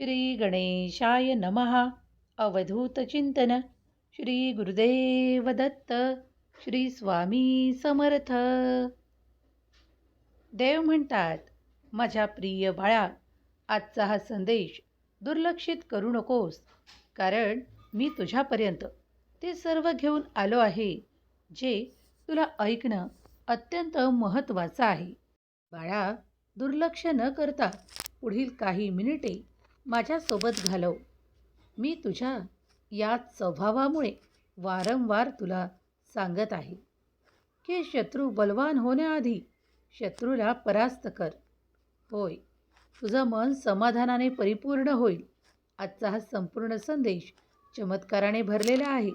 श्री गणेशाय नमः. अवधूत चिंतन. श्री गुरुदेव दत्त. श्री स्वामी समर्थ. देव म्हणतात, माझ्या प्रिय बाळा, आजचा हा संदेश दुर्लक्षित करू नकोस, कारण मी तुझ्यापर्यंत ते सर्व घेऊन आलो आहे जे तुला ऐकणं अत्यंत महत्त्वाचं आहे. बाळा, दुर्लक्ष न करता पुढील काही मिनिटे माझ्यासोबत घालव. मी तुझ्या याच स्वभावामुळे वारंवार तुला सांगत आहे की शत्रू बलवान होण्याआधी शत्रूला परास्त कर. होय, तुझं मन समाधानाने परिपूर्ण होईल. आजचा हा संपूर्ण संदेश चमत्काराने भरलेला आहे,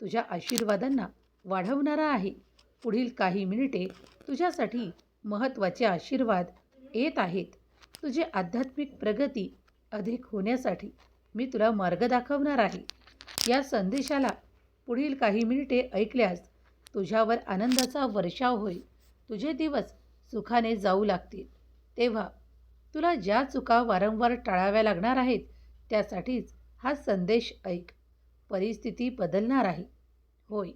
तुझ्या आशीर्वादांना वाढवणारा आहे. पुढील काही मिनिटे तुझ्यासाठी महत्त्वाचे आशीर्वाद येत आहेत. तुझी आध्यात्मिक प्रगती अधिक होण्यासाठी मी तुला मार्ग दाखवणार आहे. या संदेशाला पुढील काही मिनिटे ऐकल्यास तुझ्यावर आनंदाचा वर्षाव होईल. तुझे दिवस सुखाने जाऊ लागतील. तेव्हा तुला ज्या चुका वारंवार टाळाव्या लागणार आहेत, त्यासाठीच हा संदेश ऐक. परिस्थिती बदलणार आहे. होय,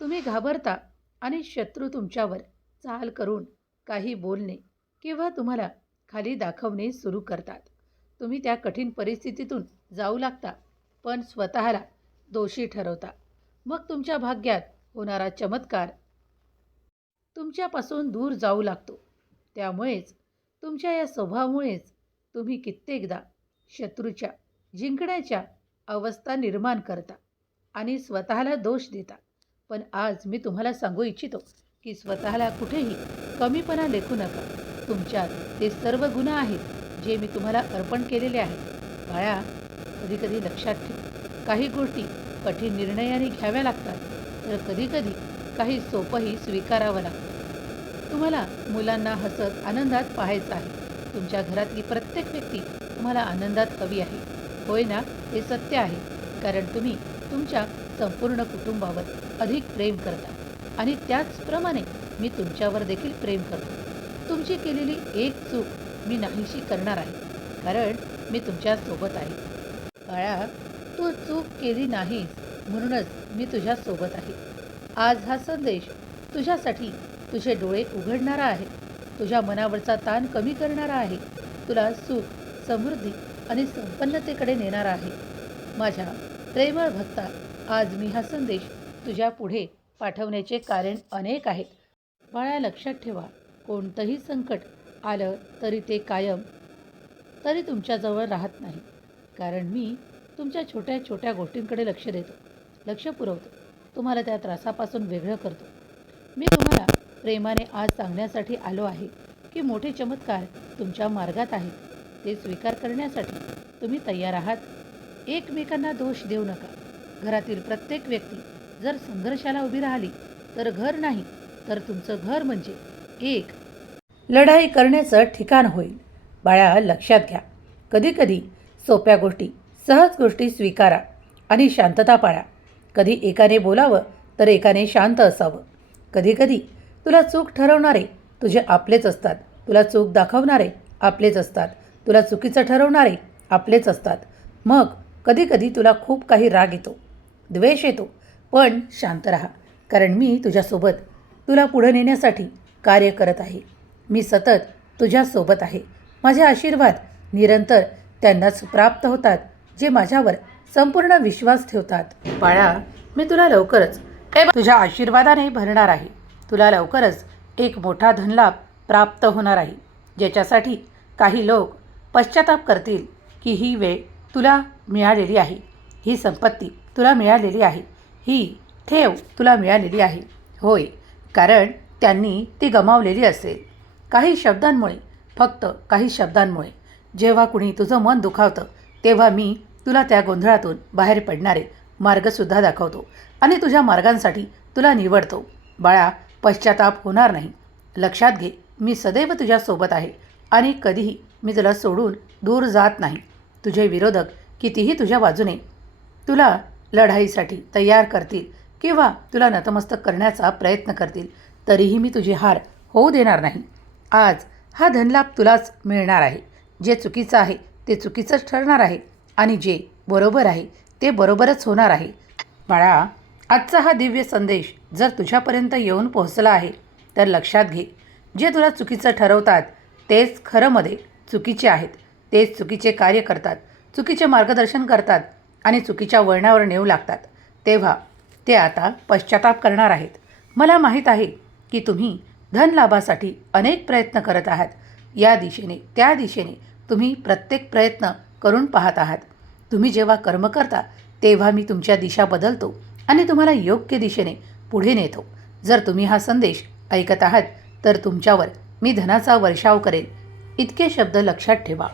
तुम्ही घाबरता आणि शत्रू तुमच्यावर चाल करून काही बोलणे किंवा तुम्हाला खाली दाखवणे सुरू करतात. तुम्ही त्या कठीण परिस्थितीतून जाऊ लागता, पण स्वतःला दोषी ठरवता. मग तुमच्या भाग्यात होणारा चमत्कार तुमच्यापासून दूर जाऊ लागतो. त्यामुळेच तुमच्या या स्वभावामुळेच तुम्ही कित्येकदा शत्रूच्या जिंकण्याच्या अवस्था निर्माण करता आणि स्वतःला दोष देता. पण आज मी तुम्हाला सांगू इच्छितो की स्वतःला कुठेही कमीपणा लेखू नका. तुमच्यात ते सर्व गुण आहेत जे मी तुम्हाला अर्पण केलेले आहेत. बाळा, कधीकधी लक्षात ठेव, काही गोष्टी कठीण निर्णयाने घ्याव्या लागतात, तर कधीकधी काही सोपंही स्वीकारावं लागतं. तुम्हाला मुलांना हसत आनंदात पाहायचं आहे. तुमच्या घरातली प्रत्येक व्यक्ती तुम्हाला आनंदात हवी आहे. होय ना? हे सत्य आहे, कारण तुम्ही तुमच्या संपूर्ण कुटुंबावर अधिक प्रेम करता आणि त्याचप्रमाणे मी तुमच्यावर देखील प्रेम करतो. तुमची केलेली एक चूक मी नाहीशी करणार आहे, कारण मी तुमच्यासोबत आहे. बाळा, तू चूक केली नाहीस म्हणूनच मी तुझ्यासोबत आहे. आज हा संदेश तुझ्यासाठी तुझे डोळे उघडणारा आहे, तुझ्या मनावरचा ताण कमी करणारा आहे, तुला सुख, समृद्धी आणि संपन्नतेकडे नेणारा आहे. माझ्या प्रेमळ भक्ता, आज मी हा संदेश तुझ्या पुढे पाठवण्याचे कारण अनेक आहेत. बाळा, लक्षात ठेवा, कोणतंही संकट आलं तरी ते कायम तरी तुमच्याजवळ राहत नाही, कारण मी तुमच्या छोट्या छोट्या गोष्टींकडे लक्ष देतो, लक्ष पुरवतो, तुम्हाला त्या त्रासापासून वेगळं करतो. मी तुम्हाला प्रेमाने आज सांगण्यासाठी आलो आहे की मोठे चमत्कार तुमच्या मार्गात आहेत. ते स्वीकार करण्यासाठी तुम्ही तयार आहात. एकमेकांना दोष देऊ नका. घरातील प्रत्येक व्यक्ती जर संघर्षाला उभी राहिली तर घर नाही, तर तुमचं घर म्हणजे एक लढाई करण्याचं ठिकाण होईल. बाळा, लक्षात घ्या, कधीकधी सोप्या गोष्टी, सहज गोष्टी स्वीकारा आणि शांतता पाळा. कधी एकाने बोलावं तर एकाने शांत असावं. कधीकधी तुला चूक ठरवणारे तुझे आपलेच असतात, तुला चूक दाखवणारे आपलेच असतात, तुला चुकीचं ठरवणारे आपलेच असतात. मग कधीकधी तुला खूप काही राग येतो, द्वेष येतो, पण शांत राहा, कारण मी तुझ्यासोबत तुला पुढे नेण्यासाठी कार्य करत आहे. मी सतत तुझ्यासोबत आहे. माझे आशीर्वाद निरंतर त्यांनाच प्राप्त होतात जे माझ्यावर संपूर्ण विश्वास ठेवतात. बाळा, मी तुला लवकरच तुझ्या आशीर्वादाने भरणार आहे. तुला लवकरच एक मोठा धनलाभ प्राप्त होणार आहे, ज्याच्यासाठी काही लोक पश्चाताप करतील की ही वेळ तुला मिळालेली आहे, ही संपत्ती तुला मिळालेली आहे, ही ठेव तुला मिळालेली आहे. होय, कारण त्यांनी ती गमावलेली असेल काही शब्दांमुळे, फक्त काही शब्दांमुळे. जेव्हा कुणी तुझं मन दुखावतं तेव्हा मी तुला त्या गोंधळातून बाहेर पडणारे मार्गसुद्धा दाखवतो आणि तुझ्या मार्गांसाठी तुला निवडतो. बाळा, पश्चाताप होणार नाही. लक्षात घे, मी सदैव तुझ्यासोबत आहे आणि कधीही मी तुला सोडून दूर जात नाही. तुझे विरोधक कितीही तुझ्या बाजूने तुला लढाईसाठी तयार करतील किंवा तुला नतमस्तक करण्याचा प्रयत्न करतील, तरीही मी तुझी हार होऊ देणार नाही. आज हा धनलाभ तुलाच मिळणार आहे. जे चुकीचं आहे ते चुकीचंच ठरणार आहे आणि जे बरोबर आहे ते बरोबरच होणार आहे. बाळा, आजचा हा दिव्य संदेश जर तुझ्यापर्यंत येऊन पोहोचला आहे तर लक्षात घे, जे तुला चुकीचं ठरवतात तेच खरं मध्ये चुकीचे आहेत. तेच चुकीचे कार्य करतात, चुकीचे मार्गदर्शन करतात आणि चुकीच्या वळणावर नेऊ लागतात. तेव्हा ते आता पश्चाताप करणार आहेत. मला माहीत आहे की तुम्ही धनलाभासाठी अनेक प्रयत्न करत आहात. या दिशेने त्या दिशेने तुम्ही प्रत्येक प्रयत्न करून पाहत आहात. तुम्ही जेव्हा कर्म करता तेव्हा मी तुमच्या दिशा बदलतो आणि तुम्हाला योग्य दिशेने पुढे नेतो. जर तुम्ही हा संदेश ऐकत आहात तर तुमच्यावर मी धनाचा वर्षाव करेन. इतके शब्द लक्षात ठेवा.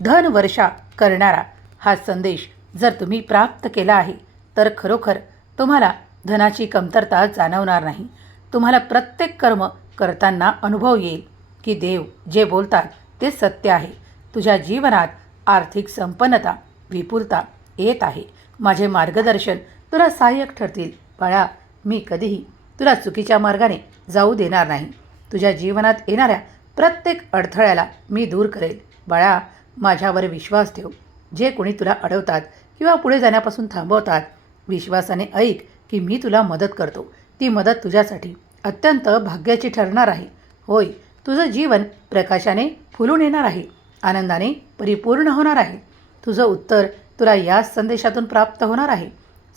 धन वर्षा करणारा हा संदेश जर तुम्ही प्राप्त केला आहे तर खरोखर तुम्हाला धनाची कमतरता जाणवणार नाही. तुम्हाला प्रत्येक कर्म करताना अनुभव येईल की देव जे बोलतात ते सत्य आहे. तुझ्या जीवनात आर्थिक संपन्नता, विपुलता येत आहे. माझे मार्गदर्शन तुला सहाय्यक ठरतील. बाळा, मी कधीही तुला चुकीच्या मार्गाने जाऊ देणार नाही. तुझ्या जीवनात येणाऱ्या प्रत्येक अडथळ्याला मी दूर करेल. बाळा, माझ्यावर विश्वास ठेव. जे कोणी तुला अडवतात किंवा पुढे जाण्यापासून थांबवतात, विश्वासाने ऐक की मी तुला मदत करतो. ती मदत तुझ्यासाठी अत्यंत भाग्याची ठरणार आहे. होय, तुझं जीवन प्रकाशाने फुलून येणार आहे, आनंदाने परिपूर्ण होणार आहे. तुझं उत्तर तुला याच संदेशातून प्राप्त होणार आहे.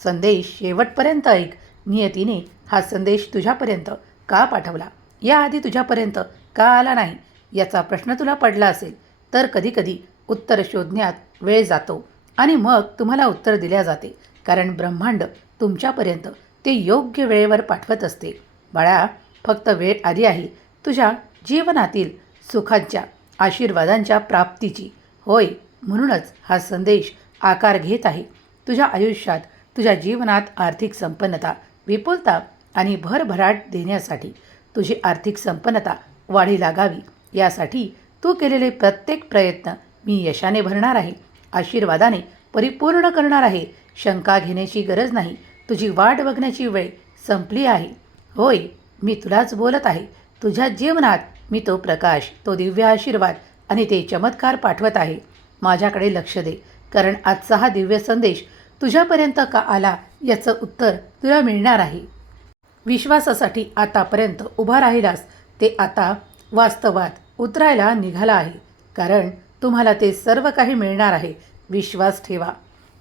संदेश शेवटपर्यंत ऐक. नियतीने हा संदेश तुझ्यापर्यंत का पाठवला, याआधी तुझ्यापर्यंत का आला नाही, याचा प्रश्न तुला पडला असेल तर कधीकधी उत्तर शोधण्यात वेळ जातो आणि मग तुम्हाला उत्तर दिल्या जाते, कारण ब्रह्मांड तुमच्यापर्यंत ते योग्य वेळेवर पाठवत असते. बाळा, फक्त वेळ आली आहे तुझ्या जीवनातील सुखांच्या, आशीर्वादांच्या प्राप्तीची. होय, म्हणूनच हा संदेश आकार घेत आहे. तुझ्या आयुष्यात, तुझ्या जीवनात आर्थिक संपन्नता, विपुलता आणि भरभराट देण्यासाठी. तुझी आर्थिक संपन्नता वाढी लागावी यासाठी तू केलेले प्रत्येक प्रयत्न मी यशाने भरणार आहे, आशीर्वादाने परिपूर्ण करणार आहे. शंका घेण्याची गरज नाही. तुझी वाट बघण्याची वेळ संपली आहे. होय, मी तुलाच बोलत आहे. तुझ्या जीवनात मी तो प्रकाश, तो दिव्य आशीर्वाद आणि ते चमत्कार पाठवत आहे. माझ्याकडे लक्ष दे, कारण आजचा हा दिव्य संदेश तुझ्यापर्यंत का आला याचं उत्तर तुला मिळणार आहे. विश्वासासाठी आतापर्यंत उभा राहिलास ते आता वास्तवात उतरायला निघाला आहे, कारण तुम्हाला ते सर्व काही मिळणार आहे. विश्वास ठेवा.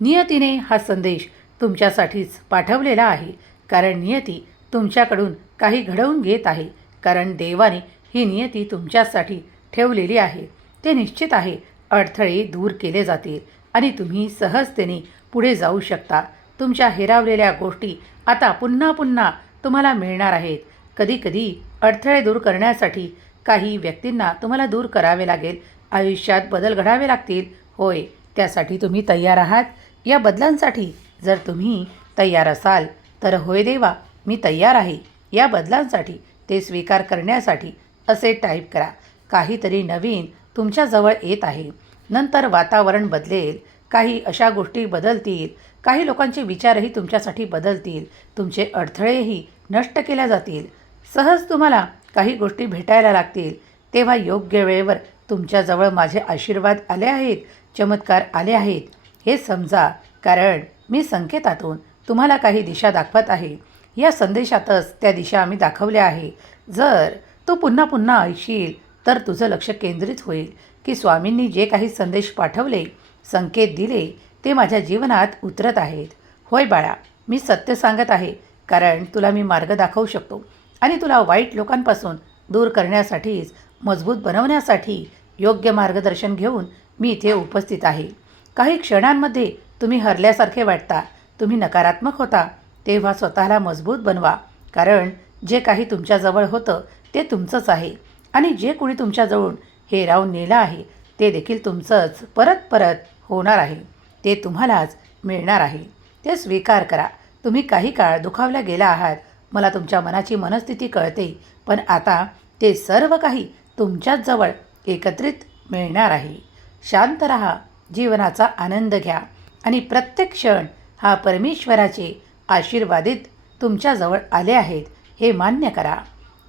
नियतीने हा संदेश तुमच्यासाठीच पाठवलेला आहे, कारण नियती तुमच्याकडून काही घडवून घेत आहे. कारण देवाने ही नियती तुमच्यासाठी ठेवलेली आहे. ते निश्चित आहे, अडथळे दूर केले जातील आणि तुम्ही सहजतेने पुढे जाऊ शकता. तुमच्या हिरावलेल्या गोष्टी आता पुन्हा पुन्हा तुम्हाला मिळणार आहेत. कधीकधी अडथळे दूर करण्यासाठी काही व्यक्तींना तुम्हाला दूर करावे लागेल. आयुष्यात बदल घडावे लागतील. होय, त्यासाठी तुम्ही तयार आहात. या बदलांसाठी जर तुम्ही तयार असाल तर होय देवा, मी तयार आहे या बदलांसाठी, ते स्वीकार करण्यासाठी असे टाईप करा. काहीतरी नवीन तुमच्याजवळ येत आहे. नंतर वातावरण बदलेल. काही अशा गोष्टी बदलतील. काही लोकांचे विचारही तुमच्यासाठी बदलतील. तुमचे अडथळेही नष्ट केल्या जातील. सहज तुम्हाला काही गोष्टी भेटायला लागतील. तेव्हा योग्य वेळेवर तुमच्याजवळ माझे आशीर्वाद आले आहेत, चमत्कार आले आहेत हे समजा, कारण मी संकेतातून तुम्हाला काही दिशा दाखवत आहे. या संदेशातच त्या दिशा आम्ही दाखवल्या आहे. जर तू पुन्हा पुन्हा ऐकशील तर तुझं लक्ष केंद्रित होईल की स्वामींनी जे काही संदेश पाठवले, संकेत दिले ते माझ्या जीवनात उतरत आहेत. होय बाळा, मी सत्य सांगत आहे, कारण तुला मी मार्ग दाखवू शकतो आणि तुला वाईट लोकांपासून दूर करण्यासाठीच, मजबूत बनवण्यासाठी योग्य मार्गदर्शन घेऊन मी इथे उपस्थित आहे. काही क्षणांमध्ये तुम्ही हरल्यासारखे वाटता, तुम्ही नकारात्मक होता, तेव्हा स्वतःला मजबूत बनवा, कारण जे काही तुमच्याजवळ होतं ते तुमचंच आहे आणि जे कोणी तुमच्याजवळून हेरावून नेलं आहे ते देखील तुमचंच परत परत होणार आहे. ते तुम्हालाच मिळणार आहे. ते स्वीकार करा. तुम्ही काही काळ दुखावल्या गेला आहात. मला तुमच्या मनाची मनस्थिती कळते, पण आता ते सर्व काही तुमच्याच जवळ एकत्रित मिळणार आहे. शांत राहा, जीवनाचा आनंद घ्या आणि प्रत्येक क्षण हा परमेश्वराचे आशीर्वादित तुमच्याजवळ आले आहेत हे मान्य करा.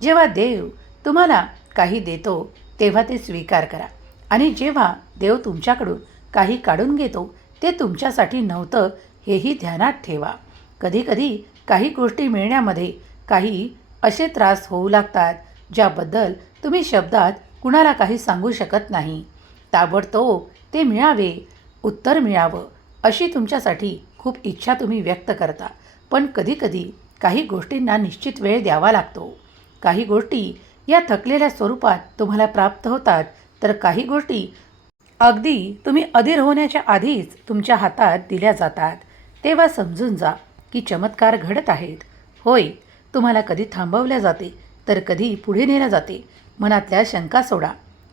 जेव्हा देव तुम्हाला काही देतो तेव्हा ते स्वीकार करा आणि जेव्हा देव तुमच्याकडून काही काढून घेतो ते तुमच्यासाठी नव्हतं हेही ध्यानात ठेवा. कधीकधी काही गोष्टी मिळण्यामध्ये काही असे त्रास होऊ लागतात ज्याबद्दल तुम्ही शब्दात कुणाला काही सांगू शकत नाही. ताबडतोब ते मिळावे, उत्तर मिळावं अशी तुमच्यासाठी खूप इच्छा तुम्ही व्यक्त करता. पण कधीकधी काही गोष्टींना निश्चित वेळ द्यावा लागतो. काही गोष्टी या थकलेल्या स्वरूपात तुम्हाला प्राप्त होतात, तर काही गोष्टी अगदी तुम्ही अधीर होण्याच्या आधीच तुमच्या हातात दिल्या जातात. तेव्हा समजून जा की चमत्कार घडत आहेत. होय, तुम्हाला कधी थांबवल्या जाते तर कधी पुढे नेल्या जाते. मनातल्या शंका सोडा,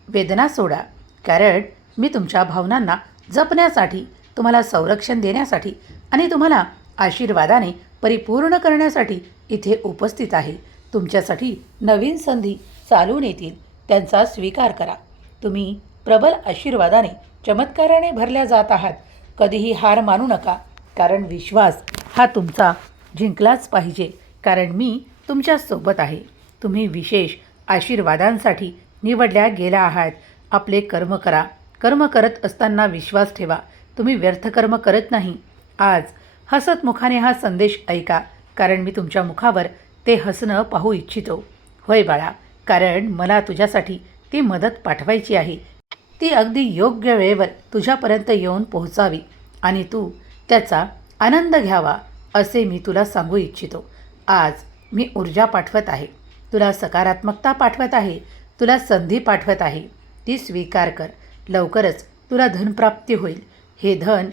वेदना सोडा, कारण मी तुमच्या भावनांना जपण्यासाठी, तुम्हाला संरक्षण देण्यासाठी आणि तुम्हाला आशीर्वादाने परिपूर्ण करण्यासाठी इथे उपस्थित आहे. तुमच्यासाठी नवीन संधी चालून येतील, त्यांचा स्वीकार करा. तुम्ही प्रबल आशीर्वादाने, चमत्काराने भरल्या जात आहात. कधीही हार मानू नका, कारण विश्वास हा तुमचा जिंकलाच पाहिजे, कारण मी तुमच्यासोबत आहे. तुम्ही विशेष आशीर्वादांसाठी निवडल्या गेला आहात. आपले कर्म करा. कर्म करत असताना विश्वास ठेवा, तुम्ही व्यर्थ कर्म करत नाही. आज हसत मुखाने हा संदेश ऐका, कारण मी तुमच्या मुखावर ते हसणं पाहू इच्छितो. होय बाळा, कारण मला तुझ्यासाठी ती मदत पाठवायची आहे. ती अगदी योग्य वेळेवर तुझ्यापर्यंत येऊन पोहोचावी आणि तू त्याचा आनंद घ्यावा असे मी तुला सांगू इच्छितो. आज मी ऊर्जा पाठवत आहे, तुला सकारात्मकता पाठवत आहे, तुला संधी पाठवत आहे. ती स्वीकार कर. लवकरच तुला धनप्राप्ती होईल. हे धन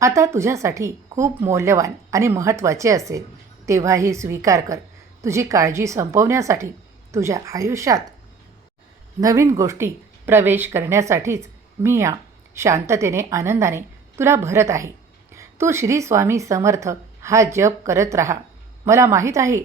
आता तुझ्यासाठी खूप मौल्यवान आणि महत्त्वाचे असेल, तेव्हाही स्वीकार कर. तुझी काळजी संपवण्यासाठी, तुझ्या आयुष्यात नवीन गोष्टी प्रवेश करण्यासाठीच मी या शांततेने, आनंदाने तुला भरत आहे. तू श्री स्वामी समर्थ हा जप करत राहा. मला माहीत आहे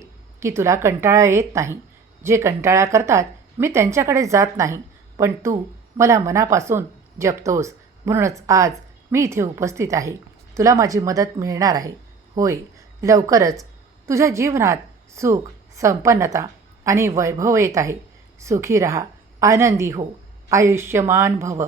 की तुला कंटाळा येत नाही. जे कंटाळा करतात मी त्यांच्याकडे जात नाही, पण तू मला मनापासून जपतोस, म्हणूनच आज मी इथे उपस्थित आहे. तुला माझी मदत मिळणार आहे. होय, लवकरच तुझ्या जीवनात सुख, संपन्नता आणि वैभव येत आहे. सुखी राहा, आनंदी हो, आयुष्यमान भव.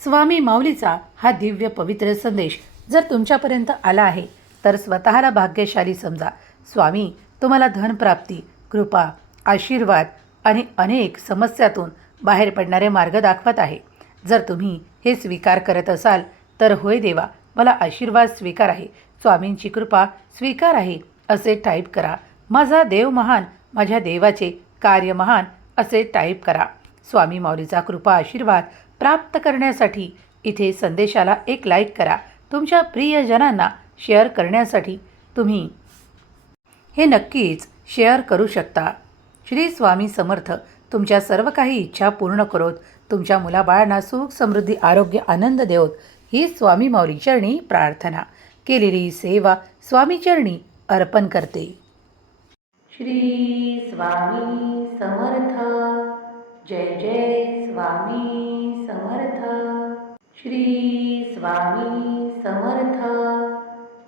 स्वामी माऊलीचा हा दिव्य पवित्र संदेश जर तुमच्यापर्यंत आला आहे तर स्वतःला भाग्यशाली समजा. स्वामी तुम्हाला धनप्राप्ती, कृपा, आशीर्वाद आणि अनेक समस्यातून बाहेर पडणारे मार्ग दाखवत आहे. जर तुम्ही हे स्वीकार करत असाल तर होय देवा, मला आशीर्वाद स्वीकार आहे, स्वामींची कृपा स्वीकार आहे असे टाईप करा. माझा देव महान, माझ्या देवाचे कार्य महान असे टाईप करा. स्वामी माऊलीचा कृपा आशीर्वाद प्राप्त करण्यासाठी इथे संदेशाला एक लाईक करा. तुमच्या प्रियजनांना शेअर करण्यासाठी तुम्ही हे नक्कीच शेअर करू शकता. श्री स्वामी समर्थ तुमच्या सर्व काही इच्छा पूर्ण करोत. तुमच्या मुलाबाळांना सुख, समृद्धी, आरोग्य, आनंद देवोत ही स्वामी माऊली चरणी प्रार्थना. केलेली सेवा स्वामी चरणी अर्पण करते. श्री स्वामी समर्थ. जय जय स्वामी समर्थ. श्री स्वामी समर्थ.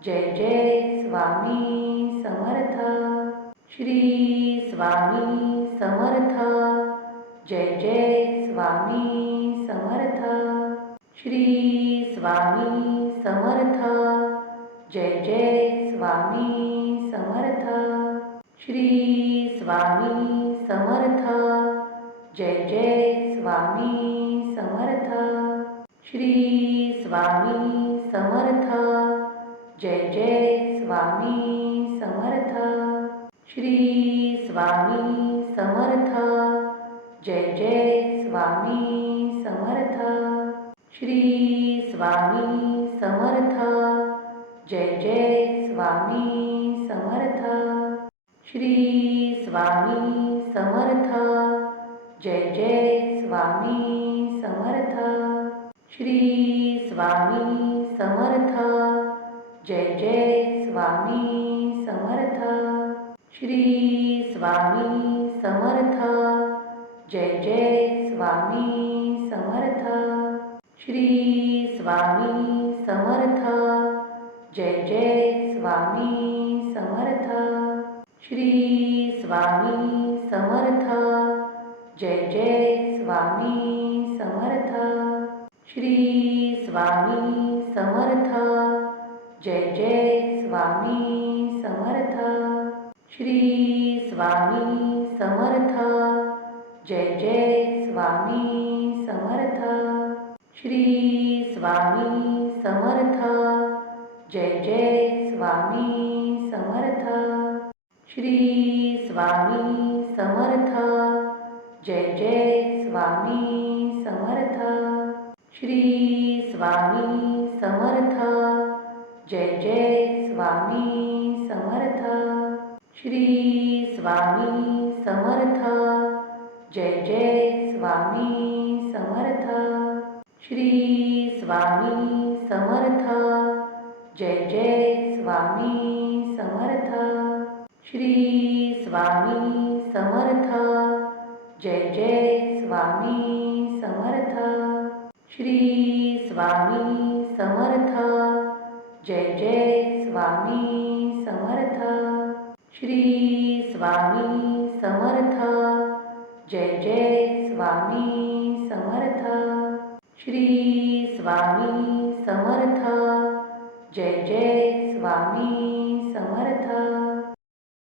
जय जय स्वामी समर्थ. श्री स्वामी समर्थ. जय जय स्वामी समर्थ. श्री स्वामी समर्थ. जय जय स्वामी समर्थ. श्री स्वामी समर्थ. जय जय स्वामी समर्थ. श्री स्वामी समर्थ. जय जय स्वामी समर्थ. श्री स्वामी समर्थ. जय जय स्वामी समर्थ. श्री स्वामी समर्थ. जय जय स्वामी समर्थ. श्री स्वामी समर्थ. जय जय स्वामी समर्थ. श्री स्वामी समर्थ. जय जय स्वामी समर्थ. श्री स्वामी समर्थ. जय जय स्वामी समर्थ. श्री स्वामी समर्थ. जय जय स्वामी समर्थ. श्री स्वामी समर्थ. जय जय स्वामी श्री स्वामी समर्थ. जय जय स्वामी समर्थ. श्री स्वामी समर्थ. जय जय स्वामी समर्थ. श्री स्वामी समर्थ. जय जय स्वामी समर्थ. श्री स्वामी समर्थ. जय जय स्वामी समर्थ. श्री स्वामी समर्थ. जय जय स्वामी समर्थ. श्री स्वामी समर्थ. जय जय स्वामी समर्थ. श्री स्वामी समर्थ. जय जय स्वामी समर्थ. श्री स्वामी समर्थ. जय जय स्वामी समर्थ. श्री स्वामी समर्थ. जय जय स्वामी समर्थ. श्री स्वामी समर्थ. जय जय स्वामी समर्थ. श्री स्वामी समर्थ. जय जय स्वामी